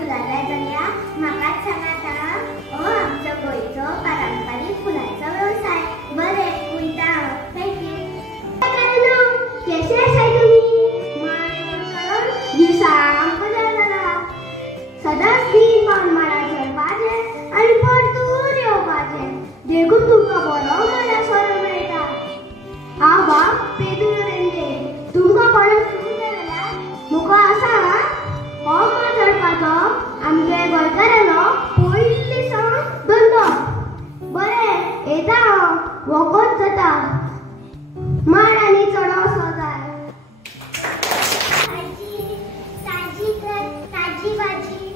फुलांना जाल्या म्हाकाच सांगाता आमच्या गोंयचो पारंपारीक फुलांचो व्यवसाय बरे वयता थँक्यू केशे आसाय तुमी माड दिसांक बदल जाला सदांच दिन पावन माडा चडपाचें आनी परतून येवपाचें देखून तुमकां बरो माडा सोरो मेळटा हांव बाब पेदूर रेंजे तुमकां कोणाक सुरू जाल्यार मुको सांगा हो माड चडपाचो आमगे गोंयकारांचो पयली सावन धंदो बरें येता हांव वखद जाता माड आनी चडो असो जाय ताजी भाजी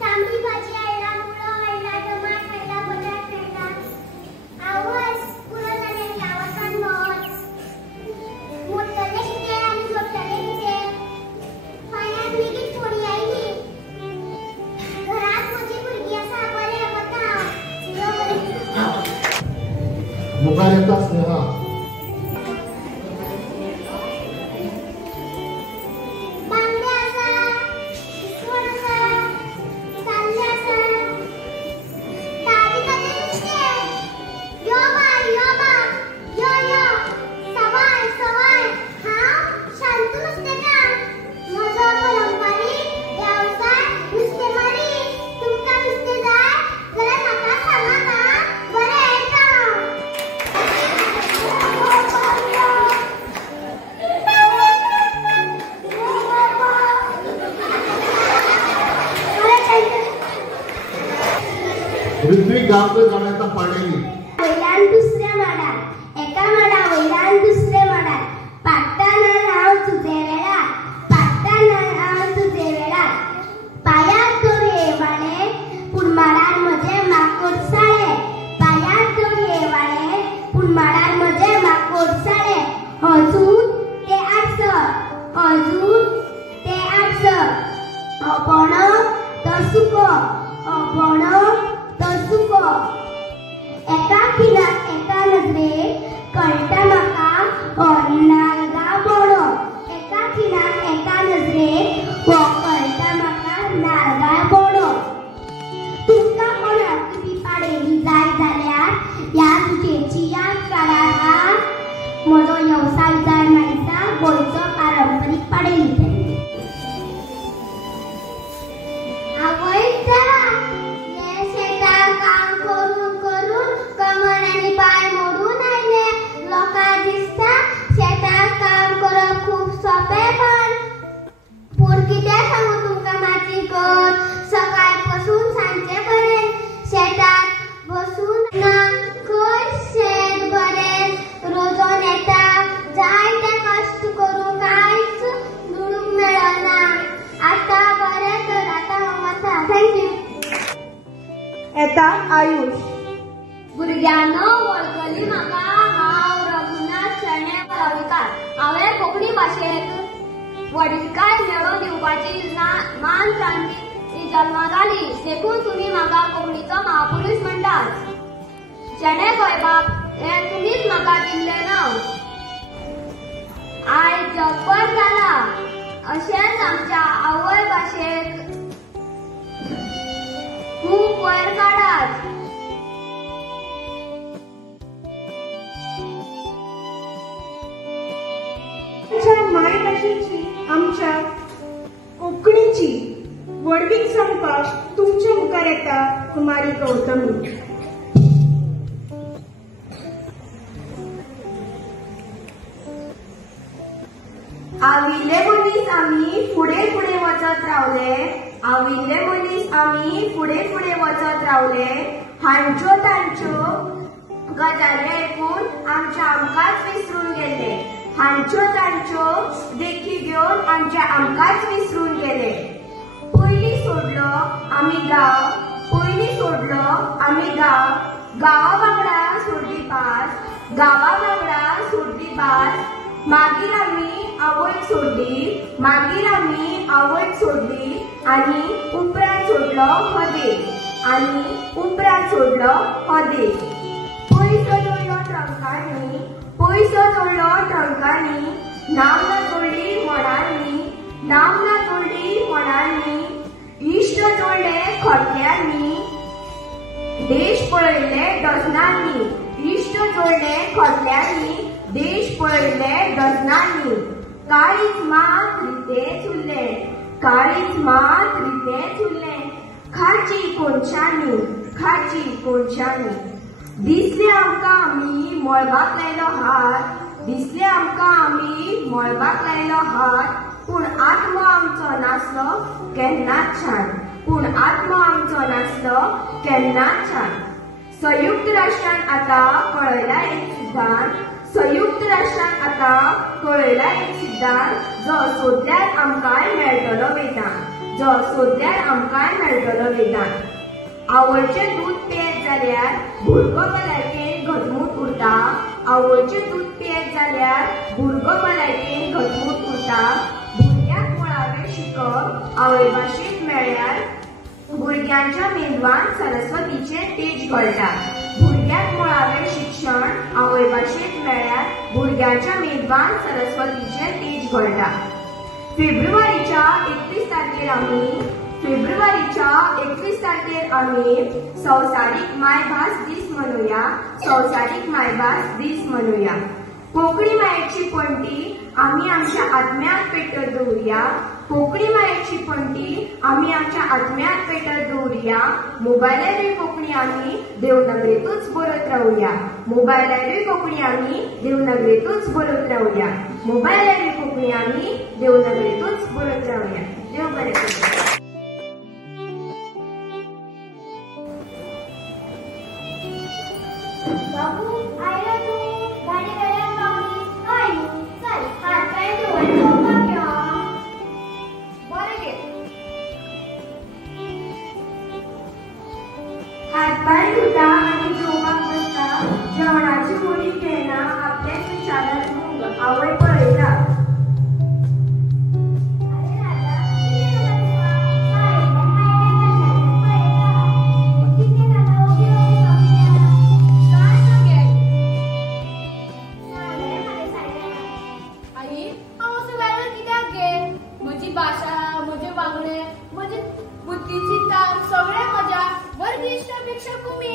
तांबडी भाजी हाडला मुळो हाडला टमाट हाडला बटाट हाडला आवस पुरो जालें आवसान मोत मोडटलें कितें आनी जोडटलें कितें फाल्यां लेगीत थोडी आयली घरांत म्हजी भुरगीं आसा बरें वता मुखार येता स्नेहा ऋत्विक गांवकर जाण्याचा पाडेली वयल्यान दुसऱ्या माडार एका माडा वयल्यान दुसऱ्या माडार पाट्टाना हांव तुजे वेळार पाट्टाना हांव तुजे वेळार पायार दोरये वाळे पूण माडार म्हजे माकोड साळे पायार दोरये वाळे पूण माडार म्हजे माकोड साळे अजून ते आडसर अजून ते आडसर अपणो तो सुको अपणो सुको एका खिलाक एका नजरेक कळटा म्हाका नालगा बोडो एका खिलाक एका नजरेक हो कळटा म्हाका नालगा बोडो तुमकां कोणाक बी पाडेली जाय जाल्यार ह्या तुजेची याद काडात म्हजो वेवसाय जाय मायसा गोंयचो पारंपारीक पाडेली आवयता काम करून करून कमर आणि पाय मोडून आयले लोकांक दिसता शेताक काम करप खूप सोंपेपण पूण कितें सांगू तुमकां माती कर सकाळ पासून सांजे पर्यंत शेतात बसून ना खंय शेत बरें रोजोन येता जाय ते कश्ट करून कांयच मिळूंक मेळना आतां बरें तर आतां हांव वता थँक्यू येता आयुष भुरग्यांनो वळखली म्हाका हांव रघुनाथ शर्णे वळवयकार हांवें कोंकणी भाशेक व्हडीलकाय मेळो दिवपाची मान क्रांती जल्मा घाली देखून तुमी म्हाका कोंकणीचो महापुरुश म्हणटात शर्णे गोंय बाब हें तुमीच म्हाका दिल्लें नांव आयज जगभर जाला अशेंच आमच्या आवय भाशेक खूप वयर काढात मायभाषेची आमच्या कोंकणीची वडवीक सांगपाक तुमच्या मुखार येता कुमारी गौतमी आविल्ले मनीस आमी फुडें फुडें वचत रावले आविल्ले मनीस आमी फुडें फुडें वचत रावले हांच्यो तांच्यो गजाली आयकून आमच्या आमकांच विसरून गेले हांच्यो तांच्यो देखी घेवन आमच्या आमकांच विसरून गेले पयलीं सोडलो आमी गांव पयलीं सोडलो आमी गांव गांवा वांगडा सोडली भास गांवा वांगडा सोडली भास मागीर आमी आवयक सोडली मागीर आमी आवयक सोडली आनी उपरांत सोडलो हो देश आनी उपरांत सोडलो हो देश पयसो जोडलो ट्रंकांनी पयसो जोडलो ट्रंकांनी नांव ना जोडली मोडांनी नाम ना जोडली कोणांनी, इश्ट जोडले खोटल्यांनी, देश पळयले डझनांनी, इश्ट जोडले खोटल्यांनी, देश पळयले डझनांनी. काळीज मात रितेच उरले, काळीज मात रितेच उरले, खाची कोणशांनी, खाची कोणशांनी. दिसले आमकां आमी मळबाक लायलो हात, दिसले आमकां आमी मळबाक लायलो हात, पूण आत्मो आमचो नासलो केन्नाच छान, पूण आत्मो आमचो नासलो केन्नाच छान. संयुक्त राष्ट्रान आतां कळयला एक सिद्धांत, संयुक्त राष्ट्रान आतां कळयला एक सिद्धांत, जो सोदल्यार आमकांय मेळटलो वेदांत, जो सोदल्यार आमकांय मेळटलो वेदांत. आवयचें दूध पियेत जाल्यार भुरगो भलायकेन घटमूट उरता, आवयचें दूध पियेत जाल्यार भुरगो भलायकेन घटमूट उरता. भुरग्याक मुळावें शिकप आवय भाशेंत मेळ्ळ्यार भुरग्यांच्या मेंदवान सरस्वतीचें तेज गळटा. भुरग्याक मुळावें शिक्षण आवय भाशेंत मेळ्ळ्यार भुरग्यांच्या मेंदवान सरस्वतीचें तेज गळटा. फेब्रुवारीच्या 31 तारखेर आमी संवसारीक मायभास दीस मनोवया, संवसारीक मायभास दीस मनोवया. कोंकणी मायेची पणटी आमी आमच्या आत्म्यात पेटत दवरुया, कोंकणी मायेची पणटी आमी आमच्या आत्म्यात पेटत दवरुया. मोबायलारूय कोंकणी आमी देवनागरेंतूच बरयत रावुया, मोबायलारूय कोंकणी आमी देवनागरेंतूच बरयत रावुया, मोबायलारूय कोंकणी आमी देवनागरेंतूच बरयत रावुया. देव बरें करूं. बाबू आयला तू गाडी घालायला पावली काय चल हात पाय धुवून झोपाक यो. बरें गे. हात पाय धुता आनी जेवपाक बसता, जेवणाची मुळी घेयना आपल्याच विचारांत गुंग आवय पळयता. अरे राजा कितें जालें तुका? कितें जालें ओगी ओगी सांगया. काय सांगे सांगले मागे सांगया. आई हांव असो लायलो कित्याक गे? म्हजी भाशा, म्हजे वागणे, म्हजी बुद्धीची ताण सगळें म्हज्या वर्ग इश्टापेक्षा कमी.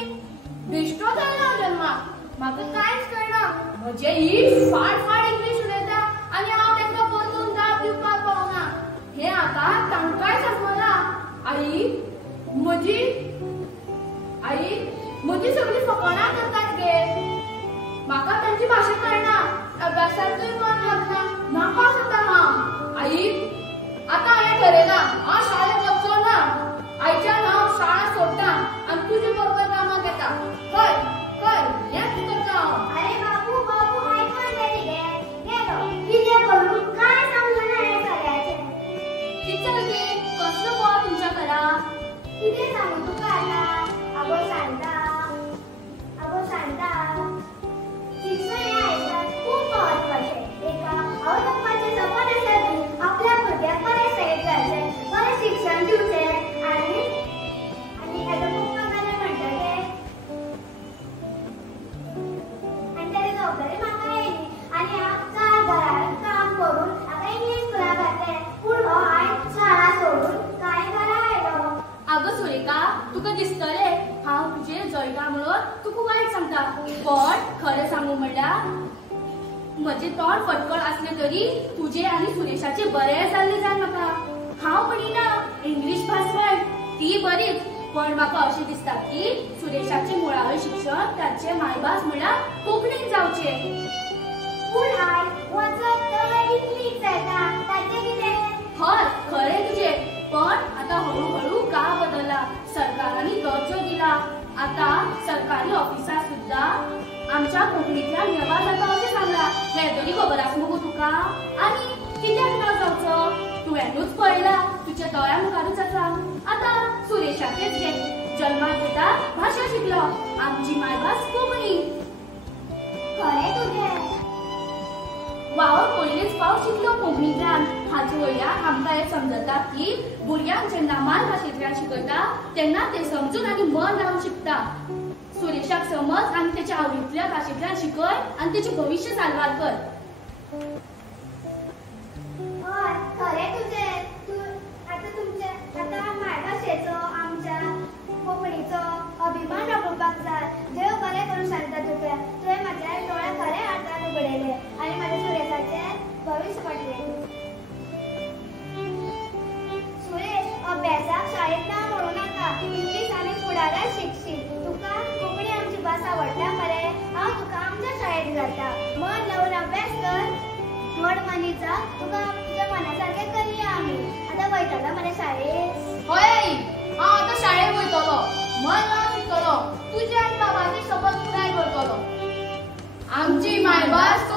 बेश्टो जालो हांव जल्माक, म्हाका कांयच कळना. म्हजे इश्ट फाड इंग्लीश उलयता आनी हांव तांकां परतून जाप दिवपाक पावना. हें आतां तांकांय समजना. आई म्हजी सगळीं फकाणां करतात गे. म्हाका तांची भाशा कळना, अभ्यासांतूय मन लागना, नापास जाता हांव. आई आतां हांवें ठरयलां हांव शाळेंत वचचो ना. आयच्यान हांव शाळा सोडटा आनी तुजे बरोबर कामाक येता. हय हेंच करता हांव. अरे बाबू बाबू आयकून गेली गे गेलो कितें करूं काय समजना हें सगळ्याचें. टिचर गे कसलो बोवाळ तुमच्या घरा? कितें सांगू तुका आतां. आगो शांता शिक्षण हें आयुश्यांत खूब महत्वाचें. एका आवय बापायचें सपन आसा की आपल्या भुरग्याक बरें सेट जावचें, बरें शिक्षण दिवचें आनी आतां पप्पा जालें म्हणटलें आनी तेणे जबाबदारी म्हाका येयली आनी हांव 4 घरांत काम करून आतां इंग्लीश स्कुलाक घातलें. पूण हो आयज शाळा सोडून कांय घरा आयलो. आगो सुरेखा तुका दिसतलें हांव तुजेर जळटा म्हणून तुका वायट सांगता, पण खरें सांगू म्हणल्यार म्हजें तोंड फटकळ असलें तरी तुजें आनी सुरेशाचें बरें जाल्लें जाय म्हाका. हांव म्हणिना इंग्लीश भास वायट, ती बरीच, पण म्हाका अशें दिसता की सुरेशाचें मुळावें शिक्षण ताचें मायभास म्हणल्यार कोंकणीन जावचें. पूण आयज वचत थंय इंग्लीश जाता ताचें कितें? हय खरें तुजें, पण आतां हळूहळू काळ बदलला, सरकारांनी दर्जो दिला. आतां सरकारी ऑफिसां सुद्धा आमच्या कोंकणींतल्यान व्यवहार जाता अशें सांगलां. हें तरी खबर आसा मगो तुका? आनी कित्याक ना जावचो? तुवेंनूच पळयलां तुज्या दोळ्या मुखारूच आसा. आतां सुरेशाचेंच घे, जल्माक येता भाशा शिकलो, आमची मायभास कोंकणी. खरें तुजें. वावर पयलेच फावट शिकलो कोंकणींतल्यान. हाचे वयल्यान आमकां हें समजता की भुरग्यांक जेन्ना मायभाशेंतल्यान शिकयता तेन्ना ते समजून आनी मन लावन शिकता. सुरेशाक समज आनी तेच्या आवडींतल्या भाशेंतल्यान शिकय आनी तेचें भविश्य साल्वार कर. हय खरें तुजें. व्हड मनीचा तुका तुझ्या मनासारखें करया आमी. आतां वयतलो मरे शाळेत? होय आई, हांव आतां शाळेक वयतलो, मन लावन शिकतलो, तुजी आनी बाबाची शपथ पुराय करतलो. आमची मायभास